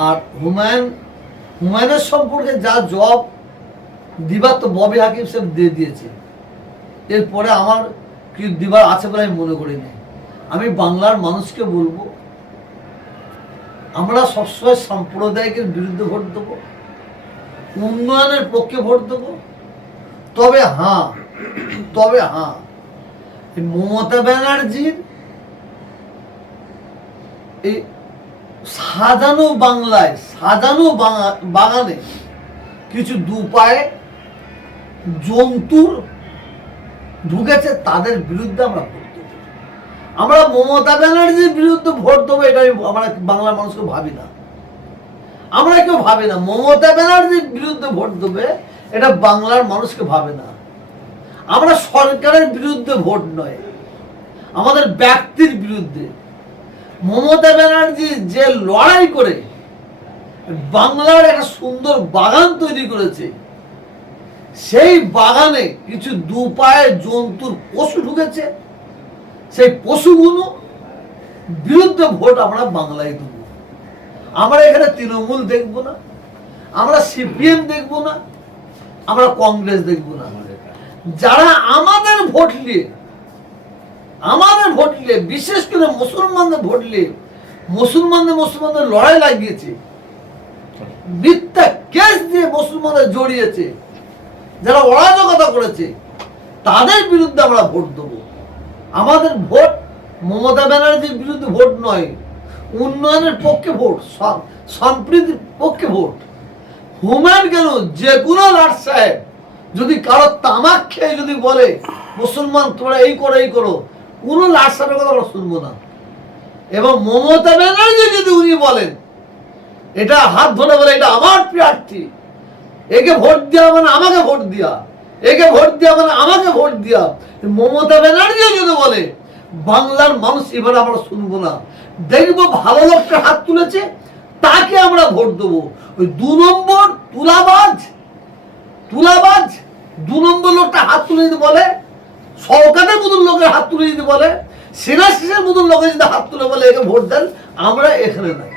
আর হুমায়ুনের সম্পর্কে যা জবাব দিবার তো ববি হাকিম সাহেব দিয়ে দিয়েছে। এরপরে আমার কি দিবার আছে বলে আমি মনে করি না। আমি বাংলার মানুষকে বলবো, আমরা সবসময় সাম্প্রদায়িকের বিরুদ্ধে ভোট দেবো, উন্নয়নের পক্ষে ভোট দেবো। তবে হ্যাঁ মমতা ব্যানার্জির এই সাজানো বাংলায়, সাজানো বাগানে কিছু দুপায়ে জন্তুর ঢুকেছে, তাদের বিরুদ্ধে আমরা ভোট দেবো। আমরা মমতা ব্যানার্জির বিরুদ্ধে ভোট দেবো এটা আমরা বাংলার মানুষকে ভাবি না। আমরা কেউ ভাবে না মমতা ব্যানার্জির বিরুদ্ধে ভোট দেবে, এটা বাংলার মানুষকে ভাবে না। আমরা সরকারের বিরুদ্ধে ভোট নয়, আমাদের ব্যক্তির বিরুদ্ধে। মমতা ব্যানার্জি যে লড়াই করে বাংলার একটা সুন্দর বাগান তৈরি করেছে, সেই বাগানে কিছু দুপায়ে জন্তুর পশু ঢুকেছে, সেই পশুগুলো বিরুদ্ধে ভোট আমরা বাংলায় দেব। আমরা এখানে তৃণমূল দেখব না, আমরা সিপিএম দেখব না, আমরা কংগ্রেস দেখব না। যারা আমাদের ভোট নিয়ে বিশেষ করে মুসলমানদের ভোট নিয়ে মুসলমানদের লড়াই লাগিয়েছে, মিথ্যা কেস দিয়ে মুসলমানদের জড়িয়েছে, যারা অরাজকতা করেছে, তাদের বিরুদ্ধে আমরা ভোট দেবো। আমাদের ভোট মমতা ব্যানার্জির বিরুদ্ধে ভোট নয়, উন্নয়নের পক্ষে ভোট, সম্প্রীতির পক্ষে ভোট। হুমায়ুন কেন, যে কোনো লাট সাহেব যদি কারো তামাক খেয়ে যদি বলে মুসলমান তোমরা এই করো, কোনো লাট সাহেবের কথা আমরা শুনবো না। এবং মমতা ব্যানার্জি যদি উনি বলেন, এটা হাত ধরে বলে এটা আমার প্রার্থী, একে ভোট দেওয়া মানে আমাকে ভোট দেওয়া, একে ভোট দেওয়া মানে আমাকে ভোট দেওয়া, মমতা ব্যানার্জি যদি বলে, বাংলার মানুষ এবার আমরা শুনবো না। দেখবো ভালো লোকটা হাত তুলেছে, তাকে আমরা ভোট দেবো। ওই 2 নম্বর তুলাবাজ 2 নম্বর লোকটা হাত তুলে দিতে বলে, সরকারের মতন লোকের হাত তুলে দিতে বলে, সেনাশিসের মতন লোকের যদি হাত তুলে বলে একে ভোট দেন, আমরা এখানে নাই।